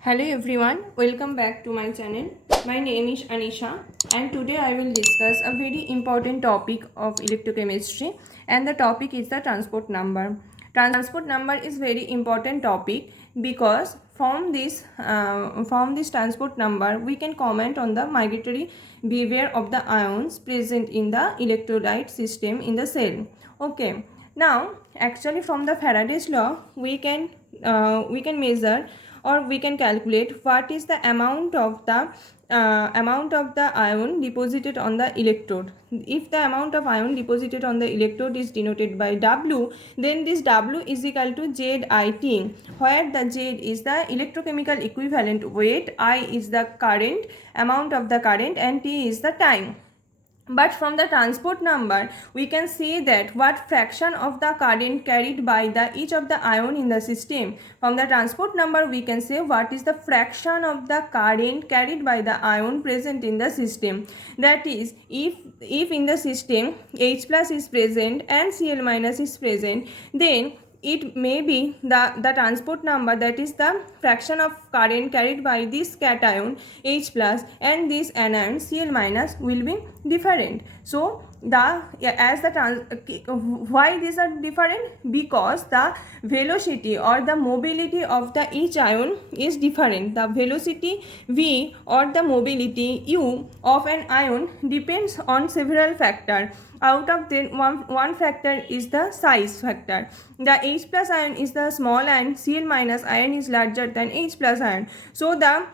Hello everyone, welcome back to my channel. My name is Anisha and today I will discuss a very important topic of electrochemistry, and the topic is the transport number. Transport number is very important topic because from this transport number we can comment on the migratory behavior of the ions present in the electrolyte system in the cell. Okay. Now actually from the Faraday's law we can measure or we can calculate what is the amount of the ion deposited on the electrode. If the amount of ion deposited on the electrode is denoted by W, then this W is equal to ZIT, where the Z is the electrochemical equivalent weight, I is the current, amount of the current, and T is the time. But from the transport number we can see that what fraction of the current carried by the each of the ion in the system. From the transport number we can say what is the fraction of the current carried by the ion present in the system. That is, if in the system H plus is present and Cl minus is present, then it may be the transport number, that is the fraction of current carried by this cation H plus and this anion Cl minus will be different. So why these are different? Because the velocity or the mobility of the each ion is different. The velocity V or the mobility U of an ion depends on several factors. Out of them, one factor is the size factor. The H plus ion is the small and Cl minus ion is larger than H plus ion. So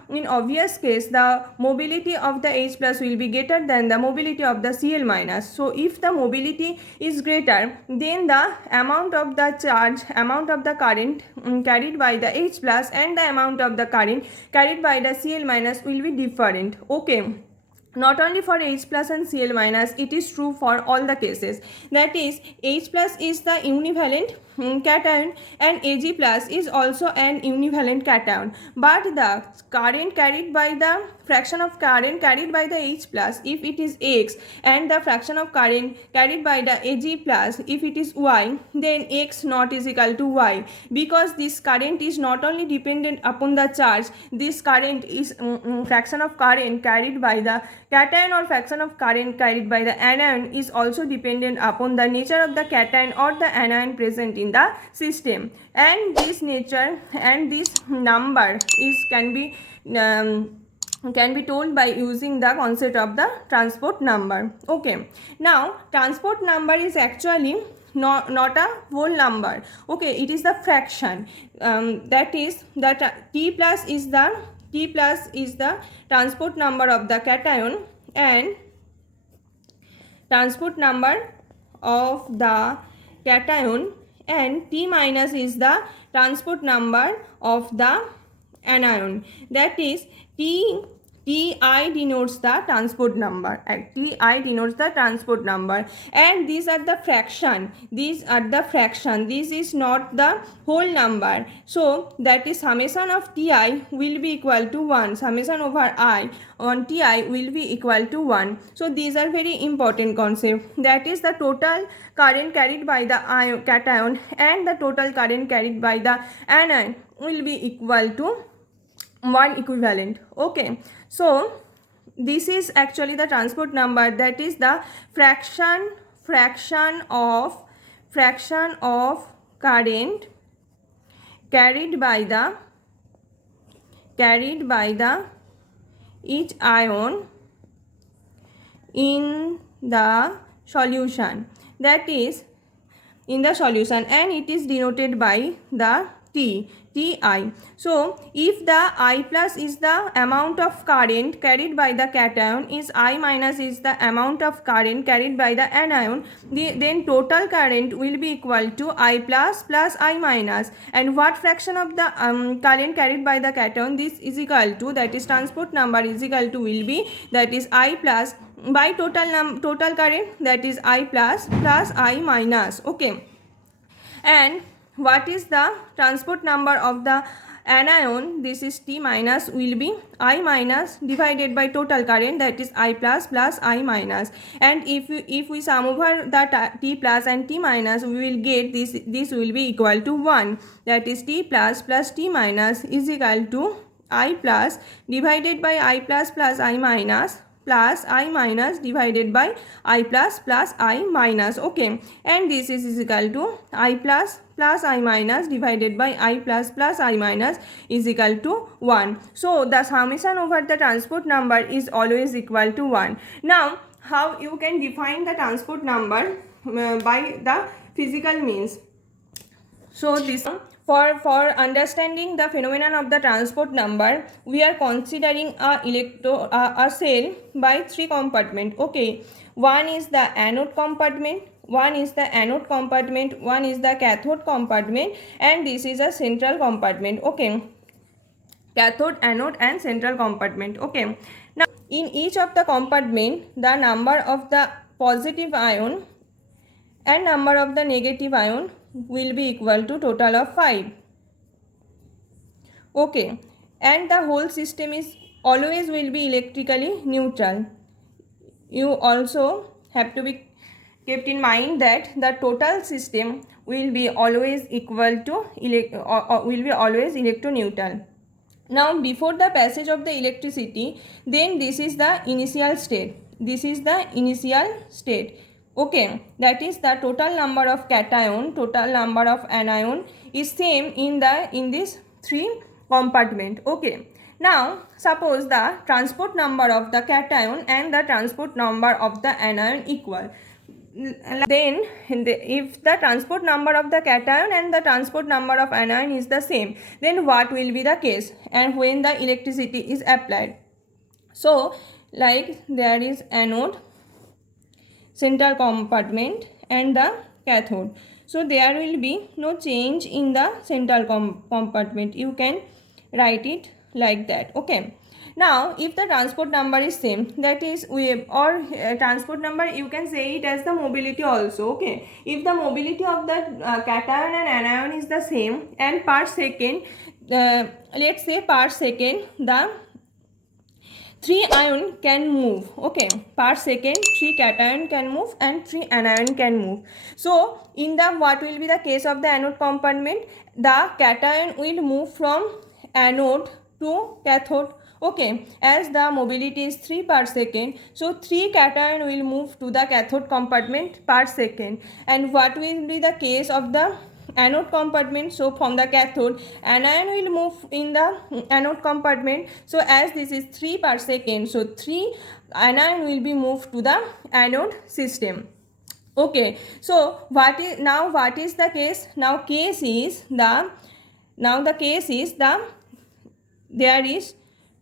in obvious case the mobility of the H plus will be greater than the mobility of the Cl minus. So if the mobility is greater, then the amount of the charge, amount of the current carried by the H plus and the amount of the current carried by the Cl minus will be different. Okay. Not only for H plus and Cl minus, it is true for all the cases. That is, H plus is the univalent cation and Ag plus is also an univalent cation. But the current carried by the fraction of current carried by the H plus, if it is X, and the fraction of current carried by the Ag plus, if it is Y, then X not is equal to Y, because this current is not only dependent upon the charge, this current is fraction of current carried by the cation or fraction of current carried by the anion is also dependent upon the nature of the cation or the anion present in the system, and this nature and this number can be told by using the concept of the transport number. Okay, now transport number is actually not a whole number. Okay, it is the fraction. That is that T plus is the transport number of the cation, and transport number of the cation, and T minus is the transport number of the anion. That is Ti denotes the transport number. Ti denotes the transport number, and these are the fraction. This is not the whole number. So that is summation of Ti will be equal to 1. Summation over I on Ti will be equal to 1. So these are very important concepts. That is, the total current carried by the cation and the total current carried by the anion will be equal to 1 equivalent. Okay, so this is actually the transport number, that is the fraction of current carried by the each ion in the solution, that is in the solution, and it is denoted by the Ti. So if the I plus is the amount of current carried by the cation, is I minus is the amount of current carried by the anion, then total current will be equal to I plus I minus, and what fraction of the current carried by the cation this is equal to, that is transport number is equal to will be, that is I plus by total current, that is I plus I minus. Okay, and what is the transport number of the anion? This is T minus will be I minus divided by total current, that is I plus I minus, and if we sum over the T plus and T minus, we will get this will be equal to 1, that is T plus T minus is equal to I plus divided by I plus I minus plus I minus divided by I plus I minus. Okay, and this is equal to I plus I minus divided by I plus I minus is equal to 1. So the summation over the transport number is always equal to 1. Now how you can define the transport number by the physical means? So this for understanding the phenomenon of the transport number, we are considering a cell by 3 compartment. Okay, one is the anode compartment, one is the anode compartment, one is the cathode compartment, and this is a central compartment. Okay, cathode, anode, and central compartment. Okay, now in each of the compartment, the number of the positive ion and number of the negative ion will be equal to total of 5. Okay, and the whole system is always will be electrically neutral. You also have to be kept in mind that the total system will be always equal to will be always electroneutral. Now before the passage of the electricity, then this is the initial state. This is the initial state. Okay, that is the total number of cation, total number of anion is same in this 3 compartment. Okay, now suppose the transport number of the cation and the transport number of the anion equal. Then if the transport number of the cation and the transport number of anion is the same, then what will be the case and when the electricity is applied? So like there is anode, central compartment, and the cathode. So there will be no change in the central compartment. You can write it like that. Okay, now if the transport number is same, that is transport number you can say it as the mobility also. Okay, if the mobility of the cation and anion is the same and per second, let's say per second the 3 ion can move. Okay, per second 3 cation can move and 3 anion can move. So in the what will be the case of the anode compartment? The cation will move from anode to cathode. Okay, as the mobility is 3 per second, so 3 cation will move to the cathode compartment per second. And what will be the case of the anode compartment? So from the cathode, anion will move in the anode compartment. So as this is 3 per second, so 3 anion will be moved to the anode system. Okay, so what is the case? Now case is the there is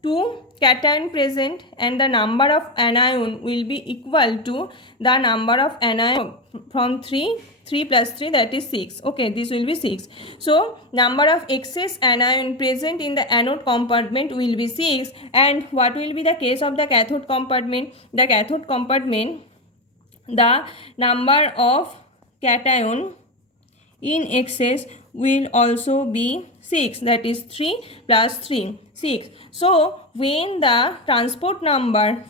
2 cation present and the number of anion will be equal to the number of anion from 3 plus 3, that is 6. Okay, this will be 6. So number of excess anion present in the anode compartment will be 6. And what will be the case of the cathode compartment? The cathode compartment, the number of cation in excess will also be 6, that is 3 plus 3, 6. So when the transport number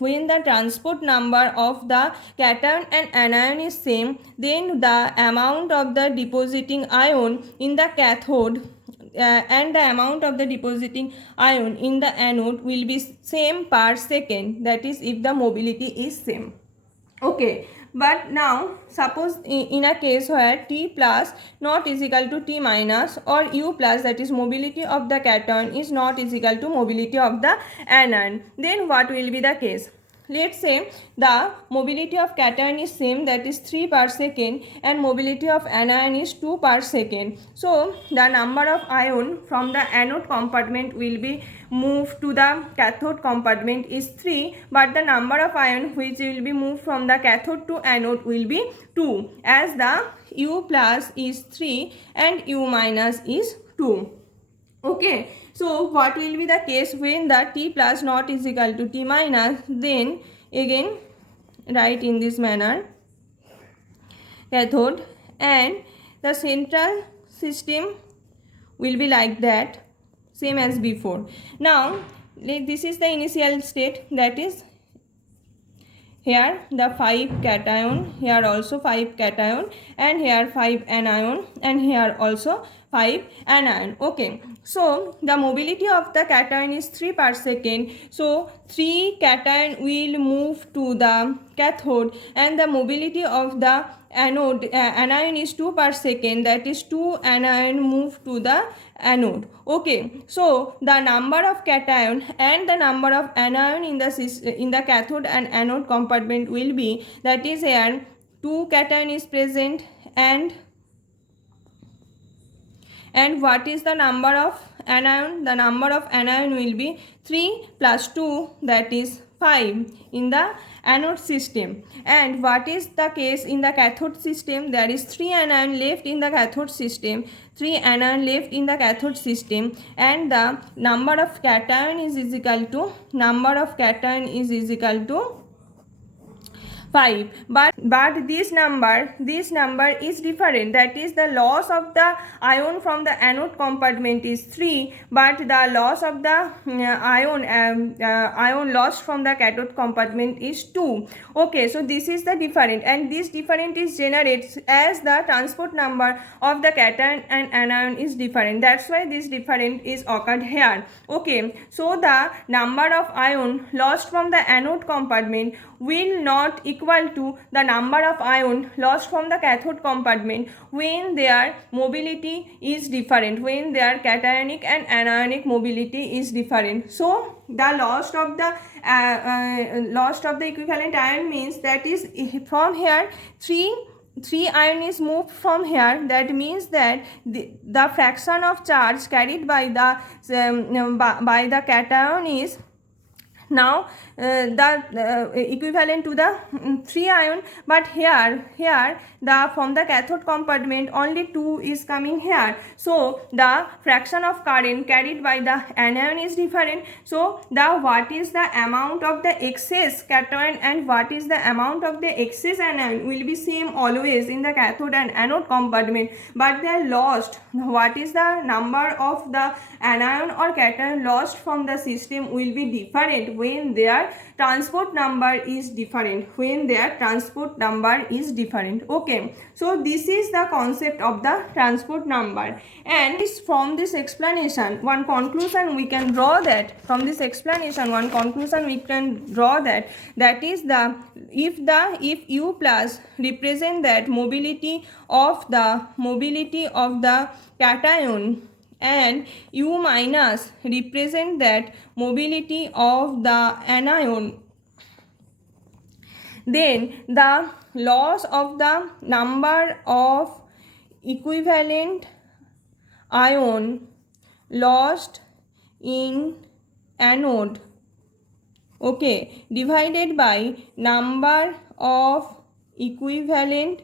of the cation and anion is same, then the amount of the depositing ion in the cathode and the amount of the depositing ion in the anode will be same per second, that is if the mobility is same. Okay, but now suppose in a case where T plus not is equal to T minus, or U plus, that is mobility of the cation, is not is equal to mobility of the anion, then what will be the case? Let's say the mobility of cation is same, that is 3 per second, and mobility of anion is 2 per second. So the number of ion from the anode compartment will be moved to the cathode compartment is 3, but the number of ion which will be moved from the cathode to anode will be 2, as the U plus is 3 and U minus is 2. Okay, so what will be the case when the T plus not is equal to T minus? Then again write in this manner, cathode, and the central system will be like that, same as before. Now this is the initial state, that is here the 5 cation, here also 5 cation, and here 5 anion, and here also 5 anion. Okay, so the mobility of the cation is 3 per second. So 3 cation will move to the cathode, and the mobility of the anode anion is 2 per second, that is 2 anion move to the anode. Okay, so the number of cation and the number of anion in the cathode and anode compartment will be, that is here 2 cation is present, and what is the number of anion? The number of anion will be 3 plus 2, that is 5 in the anode system. And what is the case in the cathode system? There is 3 anion left in the cathode system, 3 anion left in the cathode system, and the number of cation is equal to 5, but this number is different, that is the loss of the ion from the anode compartment is 3, but the loss of the ion lost from the cathode compartment is 2. Okay, so this is the difference, and this difference is generated as the transport number of the cation and anion is different. That's why this difference is occurred here. Okay, so the number of ion lost from the anode compartment will not equal to the number of ion lost from the cathode compartment when their mobility is different, when their cationic and anionic mobility is different. So the loss of the equivalent ion means, that is from here 3 ion is moved from here. That means that the fraction of charge carried by the cation is now the equivalent to the 3 ion, but here the from the cathode compartment only 2 is coming here, so the fraction of current carried by the anion is different. So the what is the amount of the excess cation and what is the amount of the excess anion will be same always in the cathode and anode compartment, but they are lost. What is the number of the anion or cation lost from the system will be different when their transport number is different, Okay, so this is the concept of the transport number, and from this explanation one conclusion we can draw that, that is the if U plus represent that mobility of the cation, and U minus represent that mobility of the anion, then the loss of the number of equivalent ion lost in anode, okay, divided by number of equivalent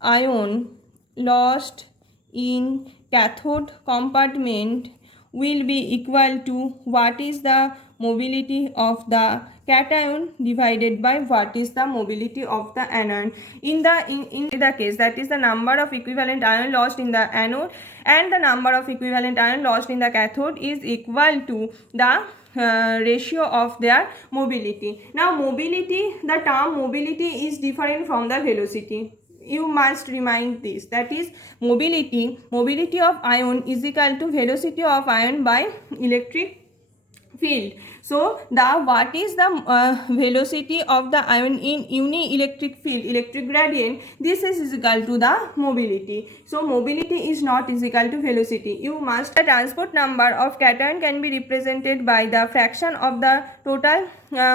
ion lost in cathode compartment will be equal to what is the mobility of the cation divided by what is the mobility of the anion. In the case, that is the number of equivalent ion lost in the anode and the number of equivalent ion lost in the cathode is equal to the ratio of their mobility. Now mobility, the term mobility is different from the velocity. You must remind this, that is mobility of ion is equal to velocity of ion by electric field. So the what is the velocity of the ion in uni-electric field, electric gradient, this is equal to the mobility. So mobility is not equal to velocity. You must, the transport number of cation can be represented by the fraction of the total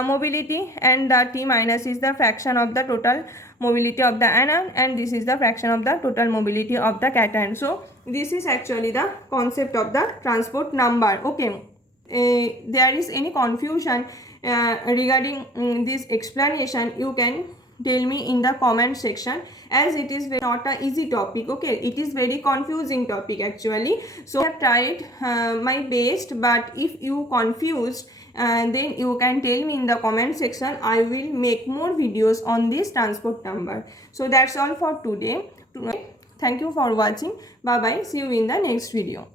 mobility, and the T minus is the fraction of the total mobility of the anion, and this is the fraction of the total mobility of the cation. So this is actually the concept of the transport number. Okay, there is any confusion regarding this explanation, you can tell me in the comment section, as it is not a easy topic. Okay, it is very confusing topic actually. So I have tried my best, but if you confused, then you can tell me in the comment section. I will make more videos on this transport number. So that's all for today. Thank you for watching. Bye bye. See you in the next video.